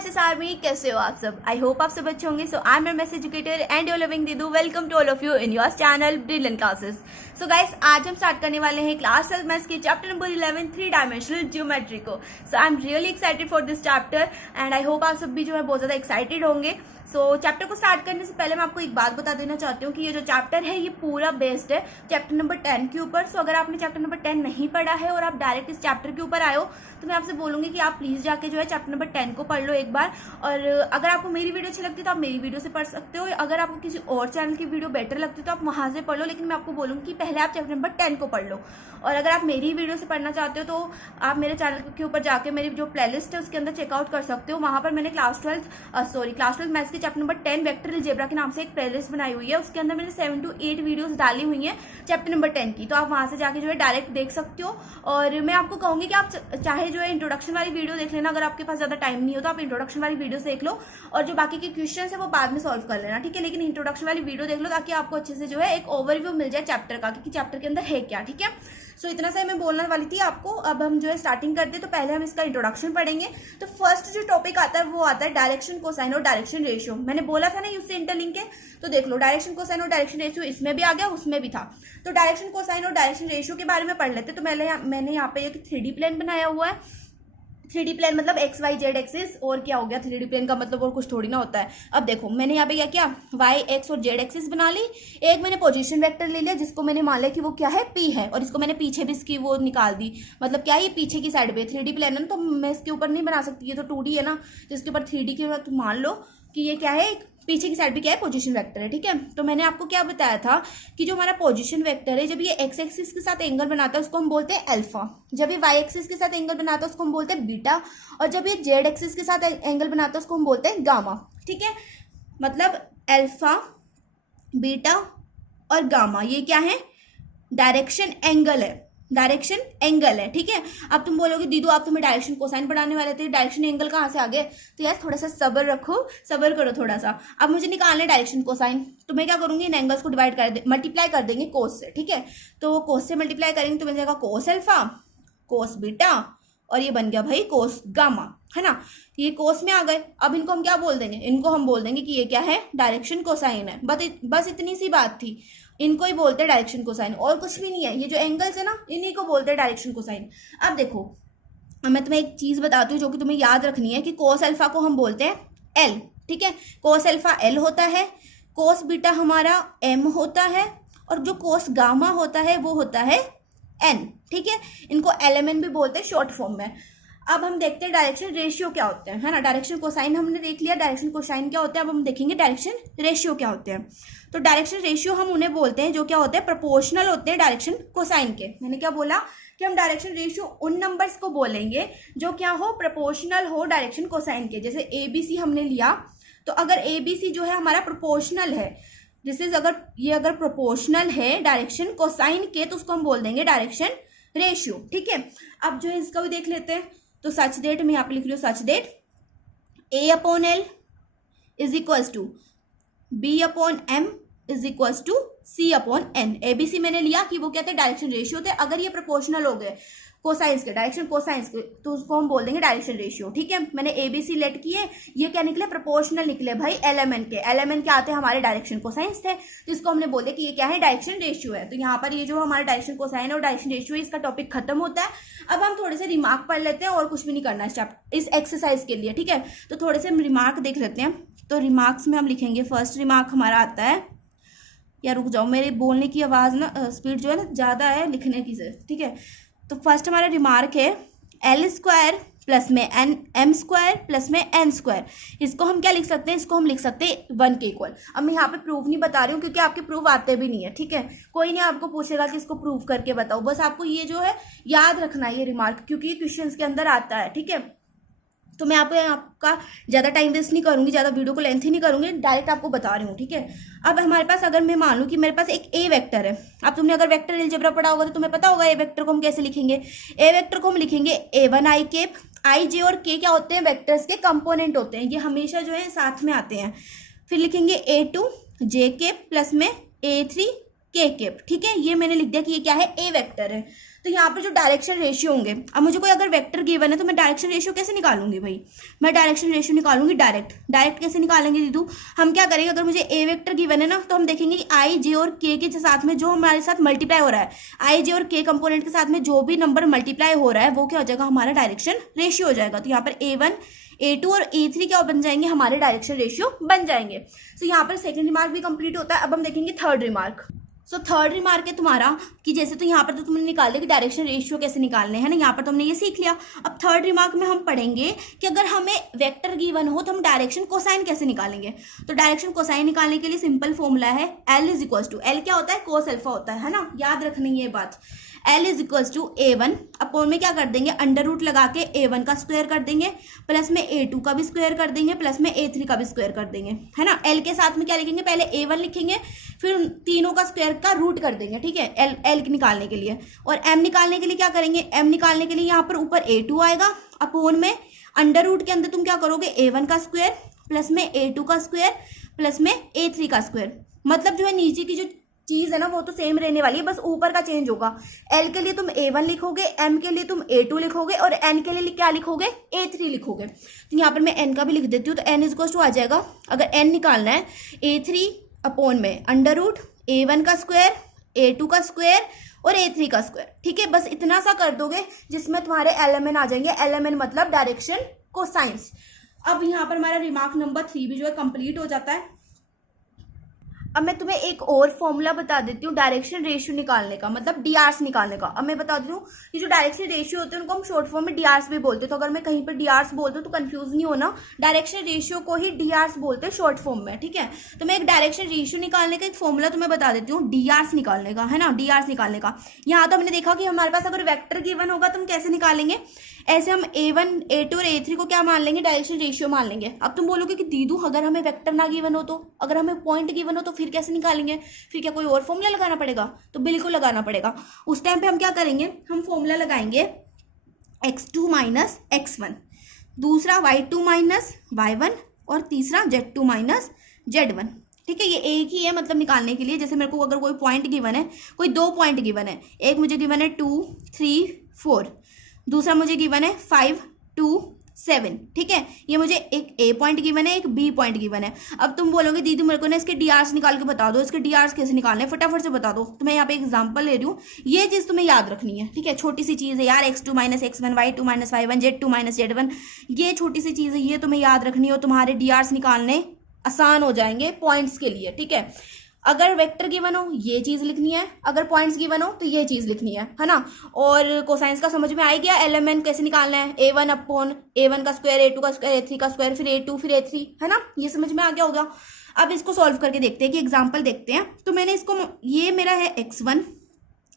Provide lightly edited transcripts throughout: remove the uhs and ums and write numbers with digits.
SS army, कैसे हो आप सब। आई होप आप सब अच्छे होंगे। So I am your maths educator and your loving दीदू। Welcome to all of you in your channel brilliant classes. So guys, आज हम स्टार्ट करने वाले हैं क्लास 12 मैथ्स की चैप्टर नंबर 11 3 डायमेंशनल ज्योमेट्री को। So I am really excited for this chapter and I hope आप सब भी जो है बहुत ज्यादा एक्साइटेड होंगे। सो चैप्टर को स्टार्ट करने से पहले मैं आपको एक बात बता देना चाहती हूँ कि ये जो चैप्टर है ये पूरा बेस्ड है चैप्टर नंबर 10 के ऊपर। सो अगर आपने चैप्टर नंबर 10 नहीं पढ़ा है और आप डायरेक्ट इस चैप्टर के ऊपर आए हो तो मैं आपसे बोलूंगी कि आप प्लीज जाके जो है चैप्टर नंबर 10 को पढ़ लो एक बार। और अगर आपको मेरी वीडियो अच्छी लगती है तो आप मेरी वीडियो से पढ़ सकते हो। अगर आपको किसी और चैनल की वीडियो बेटर लगती है तो आप वहां से पढ़ लो, लेकिन मैं आपको बोलूंगी कि पहले आप चैप्टर नंबर 10 को पढ़ लो। और अगर आप मेरी वीडियो से पढ़ना चाहते हो तो आप मेरे चैनल के ऊपर जाके मेरी जो प्लेलिस्ट है उसके अंदर चेकआउट कर सकते हो। वहां पर मैंने क्लास 12 मैथ्स के चैप्टर नंबर 10 वेक्टर अलजेब्रा के नाम से एक प्लेलिस्ट बनाई हुई है। उसके अंदर मैंने 7 to 8 वीडियोस डाली हुई हैं चैप्टर नंबर 10 की, तो आप वहां से जाके जो है डायरेक्ट देख सकते हो। और मैं आपको कहूंगी कि आप चाहे जो है इंट्रोडक्शन वाली वीडियो देख लेना, अगर आपके पास ज्यादा टाइम नहीं हो तो आप इंट्रोडक्शन वाली वीडियो देख लो और जो बाकी के क्वेश्चन है वो बाद में सॉल्व कर लेना, ठीक है। लेकिन इंट्रोडक्शन वाली वीडियो देख लो ताकि आपको अच्छे से जो है एक ओवरव्यू मिल जाए चैप्टर का कि चैप्टर के अंदर है क्या, ठीक है। सो इतना सा मैं बोलने वाली थी आपको। अब हम जो है स्टार्टिंग करते हैं तो पहले हम इसका इंट्रोडक्शन पढ़ेंगे। तो फर्स्ट जो टॉपिक आता है वो आता है डायरेक्शन कोसाइन और डायरेक्शन रेशियो। मैंने बोला था ना उससे इंटरलिंक है, तो देख लो डायरेक्शन कोसाइन और डायरेक्शन रेशियो इसमें भी आ गया उसमें भी था। तो डायरेक्शन कोसाइन और डायरेक्शन रेशियो के बारे में पढ़ लेते। तो मैंने यहाँ पे एक 3D प्लेन बनाया हुआ है। 3D प्लेन मतलब एक्स वाई जेड एक्सिस, और क्या हो गया 3D प्लेन का मतलब और कुछ थोड़ी ना होता है। अब देखो मैंने यहाँ पे क्या किया, वाई एक्स और जेड एक्सिस बना ली। एक मैंने पोजीशन वेक्टर ले लिया जिसको मैंने मान लिया कि वो क्या है पी है, और इसको मैंने पीछे भी इसकी वो निकाल दी, मतलब क्या ये पीछे की साइड पे 3D प्लेन है ना, तो मैं इसके ऊपर नहीं बना सकती, ये तो 2D है ना, तो इसके ऊपर 3D के बाद मान लो कि ये क्या है, पीछे की साइड पे क्या है पोजीशन वेक्टर है, ठीक है। तो मैंने आपको क्या बताया था कि जो हमारा पोजीशन वेक्टर है जब ये एक्स एक्सिस के साथ एंगल बनाता है उसको हम बोलते हैं अल्फा, जब ये वाई एक्सिस के साथ एंगल बनाता है उसको हम बोलते हैं बीटा, और जब ये जेड एक्सिस के साथ एंगल बनाता है उसको हम बोलते हैं गामा, ठीक है। मतलब अल्फा, बीटा और गामा ये क्या है, डायरेक्शन एंगल है, डायरेक्शन एंगल है, ठीक है। अब तुम बोलोगे दीदू आप तुम्हें डायरेक्शन कोसाइन पढ़ाने वाले थे, डायरेक्शन एंगल कहाँ से आ गए। तो यार थोड़ा सा सब्र रखो, सब्र करो थोड़ा सा। अब मुझे निकालना है डायरेक्शन कोसाइन, तो मैं क्या करूंगी, इन एंगल्स को डिवाइड कर मल्टीप्लाई कर देंगे कोस से, ठीक है। तो कोस से मल्टीप्लाई करेंगे तो बन जाएगा कोस अल्फा, कोस बीटा, और ये बन गया भाई कोस गामा, है ना। ये कोस में आ गए। अब इनको हम क्या बोल देंगे, इनको हम बोल देंगे कि ये क्या है, डायरेक्शन कोसाइन है। बस इतनी सी बात थी, इनको ही बोलते हैं डायरेक्शन कोसाइन, और कुछ भी नहीं है। ये जो एंगल्स है ना इन्हीं को बोलते हैं डायरेक्शन कोसाइन। अब देखो मैं तुम्हें एक चीज बताती हूँ जो कि तुम्हें याद रखनी है कि कोस अल्फा को हम बोलते हैं एल, ठीक है। कोस अल्फा एल होता है, कोस बीटा हमारा एम होता है, और जो कोस गामा होता है वो होता है एन, ठीक है। इनको एलएमएन भी बोलते हैं शॉर्ट फॉर्म में। अब हम देखते हैं डायरेक्शन रेशियो क्या होते हैं, है ना। डायरेक्शन कोसाइन हमने देख लिया, डायरेक्शन कोसाइन क्या होते हैं। अब हम देखेंगे डायरेक्शन रेशियो क्या होते हैं। तो डायरेक्शन रेशियो हम उन्हें बोलते हैं जो क्या होते हैं, प्रोपोर्शनल होते हैं डायरेक्शन कोसाइन के। मैंने क्या बोला कि हम डायरेक्शन रेशियो उन नंबर्स को बोलेंगे जो क्या हो, प्रोपोर्शनल हो डायरेक्शन कोसाइन के। जैसे एबीसी हमने लिया, तो अगर एबीसी जो है हमारा प्रोपोर्शनल है, अगर प्रोपोर्शनल है डायरेक्शन कोसाइन के, तो उसको हम बोल देंगे डायरेक्शन रेशियो, ठीक है। अब जो है इसका भी देख लेते हैं। तो सच देट मैं यहाँ पे लिख रही हूँ, such that A upon L is equals to B upon M is equals to C upon N. ABC मैंने लिया कि वो क्या थे, डायरेक्शन रेशियो थे। अगर ये प्रोपोर्शनल हो गए कोसाइंस के, डायरेक्शन कोसाइंस के, तो उसको हम बोल देंगे डायरेक्शन रेशियो, ठीक है। मैंने एबीसी लेट किए, ये क्या निकले, प्रोपोर्शनल निकले भाई एलएमएन के। एलएमएन क्या आते हैं हमारे, डायरेक्शन कोसाइंस थे, तो इसको हमने बोले कि ये क्या है, डायरेक्शन रेशियो है। तो यहाँ पर ये जो हमारा डायरेक्शन कोसाइन और डायरेक्शन रेशियो है इसका टॉपिक खत्म होता है। अब हम थोड़े से रिमार्क पढ़ लेते हैं, और कुछ भी नहीं करना इस एक्सरसाइज के लिए, ठीक है। तो थोड़े से हम रिमार्क देख लेते हैं। तो रिमार्क्स में हम लिखेंगे, फर्स्ट रिमार्क हमारा आता है, या रुक जाओ मेरे बोलने की आवाज ना स्पीड जो है ना ज्यादा है लिखने की से, ठीक है। तो फर्स्ट हमारा रिमार्क है एल स्क्वायर प्लस में एन एम स्क्वायर प्लस में एन स्क्वायर। इसको हम क्या लिख सकते हैं, इसको हम लिख सकते हैं 1 के इक्वल। अब मैं यहाँ पे प्रूफ नहीं बता रही हूँ क्योंकि आपके प्रूफ आते भी नहीं है, ठीक है। कोई नहीं आपको पूछेगा कि इसको प्रूफ करके बताओ, बस आपको ये जो है याद रखना है ये रिमार्क, क्योंकि ये क्वेश्चंस के अंदर आता है, ठीक है। तो मैं आपका ज्यादा टाइम वेस्ट नहीं करूंगी, ज्यादा वीडियो को लेंथ ही नहीं करूंगी, डायरेक्ट आपको बता रही हूँ, ठीक है। अब हमारे पास अगर मैं मान लूँ कि मेरे पास एक ए वेक्टर है। अब तुमने अगर वेक्टर अलजेब्रा पढ़ा होगा तो तुम्हें पता होगा ए वेक्टर को हम कैसे लिखेंगे। ए वेक्टर को हम लिखेंगे A1 I कैप। आई जे और के क्या होते हैं, वेक्टर्स के कंपोनेंट होते हैं, ये हमेशा जो है साथ में आते हैं। फिर लिखेंगे A2 J कैप प्लस में A3 K कैप, ठीक है। ये मैंने लिख दिया कि ये क्या है, ए वेक्टर है। तो यहाँ पर जो डायरेक्शन रेशियो होंगे, अब मुझे कोई अगर वेक्टर गिवन है तो मैं डायरेक्शन रेशियो कैसे निकालूंगी भाई, मैं डायरेक्शन रेशियो निकालूंगी डायरेक्ट कैसे निकालेंगे दीदू, हम क्या करेंगे, अगर मुझे ए वेक्टर गिवन है ना तो हम देखेंगे कि आई जे और के के साथ में जो हमारे साथ मल्टीप्लाई हो रहा है, आई जे और के कंपोनेंट के साथ में जो भी नंबर मल्टीप्लाई हो रहा है वो क्या हो जाएगा, हमारा डायरेक्शन रेशियो हो जाएगा। तो यहाँ पर A1 A2 और A3 क्या बन जाएंगे, हमारे डायरेक्शन रेशियो बन जाएंगे। सो यहाँ पर सेकंड रिमार्क भी कंप्लीट होता है। अब हम देखेंगे third remark. So third remark है तुम्हारा कि जैसे तो यहाँ पर तो तुमने निकाल दिया कि डायरेक्शन रेशियो कैसे निकालने हैं ना, यहाँ पर तुमने ये सीख लिया। अब थर्ड रिमार्क में हम पढ़ेंगे कि अगर हमें वेक्टर गिवन हो तो हम डायरेक्शन कोसाइन कैसे निकालेंगे। तो डायरेक्शन कोसाइन निकालने के लिए सिंपल फॉर्मूला है L is equal to, L क्या होता है, कोस अल्फा होता है ना, याद रखनी है ये बात। L is equal to A1 upon में क्या कर देंगे, अंडर रूट लगा के A1 का स्क्वायर कर देंगे, प्लस में A2 का भी स्क्वायर कर देंगे, प्लस में A3 का भी स्क्वायर कर देंगे, है ना। L के साथ में क्या लिखेंगे, पहले A1 लिखेंगे, फिर तीनों का स्क्वायर का रूट कर देंगे, ठीक है, L निकालने के लिए। और M निकालने के लिए क्या करेंगे, M निकालने के लिए यहाँ पर ऊपर A2 आएगा, अपॉन में अंडर रूट के अंदर तुम क्या करोगे, A1 का स्क्वायर प्लस में A2 का स्क्वायर प्लस में A3 का स्क्वायर। मतलब जो है नीचे की जो चीज है ना वो तो सेम रहने वाली है, बस ऊपर का चेंज होगा। L के लिए तुम A1 लिखोगे, M के लिए तुम A2 लिखोगे और N के लिए क्या लिखोगे, A3 लिखोगे। तो यहाँ पर मैं N का भी लिख देती हूँ। तो N इज टू आ जाएगा, अगर N निकालना है A3 अपॉन में अंडर रूट A1 का स्क्वायर, A2 का स्क्वायर और A3 का स्क्वायर, ठीक है। बस इतना सा कर दोगे जिसमें तुम्हारे LMN आ जाएंगे। LMN मतलब डायरेक्शन कोसाइंस। अब यहाँ पर हमारा रिमार्क नंबर 3 भी जो है कंप्लीट हो जाता है। अब मैं तुम्हें एक और फॉर्मूला बता देती हूँ डायरेक्शन रेशियो निकालने का, मतलब डीआरस निकालने का। अब मैं बता देती हूँ कि जो डायरेक्शन रेशियो होते हैं उनको हम शॉर्ट फॉर्म में डीआरस भी बोलते हैं। तो अगर मैं कहीं पर डीआरस बोलती हूँ तो कंफ्यूज नहीं होना, डायरेक्शन रेशियो को ही डीआरस बोलते हैं शॉर्ट फॉर्म में, ठीक है। तो मैं एक डायरेक्शन रेशियो निकालने का एक फॉर्मूला तुम्हें बता देती हूँ, डीआरस निकालने का, है ना, डीआरस निकालने का। यहाँ तो हमने देखा कि हमारे पास अगर वेक्टर गिवन होगा तो हम कैसे निकालेंगे, ऐसे हम A1 A2 और A3 को क्या मान लेंगे, डायरेक्शन रेशियो मान लेंगे। अब तुम बोलोगे कि दीदू अगर हमें वेक्टर ना गिवन हो तो, अगर हमें पॉइंट गिवन हो तो फिर कैसे निकालेंगे, फिर क्या कोई और फॉर्मूला लगाना पड़ेगा। तो बिल्कुल लगाना पड़ेगा। उस टाइम पे हम क्या करेंगे, हम फॉर्मूला लगाएंगे x2 माइनस x1, दूसरा y2 माइनस y1 और तीसरा z2 माइनस z1, ठीक है। ये एक ही है मतलब निकालने के लिए। जैसे मेरे को अगर कोई पॉइंट गिवन है, कोई 2 पॉइंट गिवन है, एक मुझे गिवन है 2 3 4, दूसरा मुझे गिवन है 5 2 7, ठीक है। ये मुझे एक A पॉइंट गिवन है, एक B पॉइंट गिवन है। अब तुम बोलोगे दीदी मेरे को ना इसके डीआरस निकाल के बता दो, इसके डीआरस कैसे निकालने हैं, फटाफट से बता दो। तो मैं यहाँ पे एग्जांपल ले रही हूँ, ये चीज तुम्हें याद रखनी है, ठीक है। छोटी सी चीज है यार, x2 minus x1, y2 minus y1, z2 minus z1, ये छोटी सी चीज है, ये तुम्हें याद रखनी है और तुम्हारे डीआरस निकालने आसान हो जाएंगे पॉइंट्स के लिए, ठीक है। अगर वेक्टर गिवन हो ये चीज लिखनी है, अगर पॉइंट्स गिवन हो तो ये चीज लिखनी है ना। और कोसाइंस का समझ में आ गया, LMN कैसे निकालना है, A1 अपॉन A1 का स्क्वायर, A2 का स्क्वायर, A3 का स्क्वायर, फिर A2 फिर A3, है ना, ये समझ में आ गया होगा। अब इसको सॉल्व करके देखते हैं कि एग्जाम्पल देखते हैं। तो मैंने इसको, ये मेरा है x1,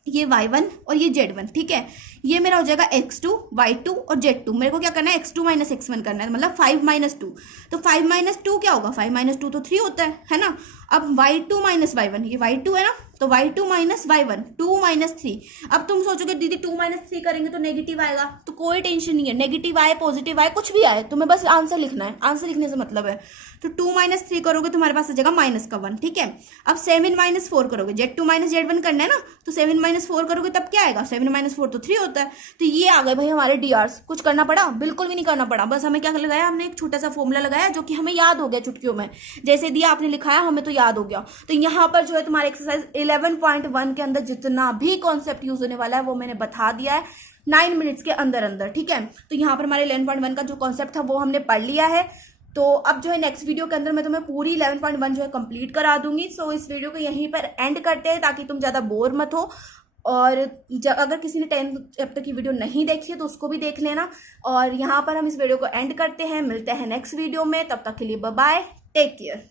ये y1 और ये z1, ठीक है। ये मेरा हो जाएगा x2 y2 और z2। मेरे को क्या करना है, x2 माइनस x1 करना है, मतलब 5 माइनस 2। तो 5 माइनस 2 क्या होगा, 5 माइनस 2 तो 3 होता है ना। अब y2 माइनस y1, ये y2 है ना, तो y2 माइनस y1 2 माइनस 3। अब तुम सोचोगे दीदी 2 माइनस 3 करेंगे तो नेगेटिव आएगा, तो कोई टेंशन नहीं है, नेगेटिव आए पॉजिटिव आए कुछ भी आए, तुम्हें बस आंसर लिखना है, आंसर लिखने से मतलब है। तो 2 माइनस 3 करोगे तुम्हारे पास आ जाएगा माइनस का 1, ठीक है। अब 7 माइनस 4 करोगे, z2 माइनस z1 करना है ना, तो 7 माइनस 4 करोगे तब क्या आएगा, 7 माइनस 4 तो 3 होता है। तो ये आ गए भाई हमारे डीआरस। कुछ करना पड़ा, बिल्कुल भी नहीं करना पड़ा, बस हमें क्या लगाया, हमने एक छोटा सा फॉर्मूला लगाया जो कि हमें याद हो गया चुटकियों में, जैसे दिया आपने लिखाया हमें तो याद हो गया। तो यहाँ पर जो है तुम्हारे एक्सरसाइज 11.1 के अंदर जितना भी कॉन्सेप्ट यूज होने वाला है वो मैंने बता दिया है 9 मिनट्स के अंदर अंदर, ठीक है। तो यहाँ पर हमारे 11.1 का जो कॉन्सेप्ट था वो हमने पढ़ लिया है। तो अब जो है नेक्स्ट वीडियो के अंदर मैं तुम्हें पूरी 11.1 जो है कंप्लीट करा दूंगी। सो इस वीडियो को यहीं पर एंड करते हैं ताकि तुम ज्यादा बोर मत हो। और अगर किसी ने 10th चैप्टर की वीडियो नहीं देखी है तो उसको भी देख लेना। और यहाँ पर हम इस वीडियो को एंड करते हैं, मिलते हैं नेक्स्ट वीडियो में, तब तक के लिए बाय बाय, टेक केयर।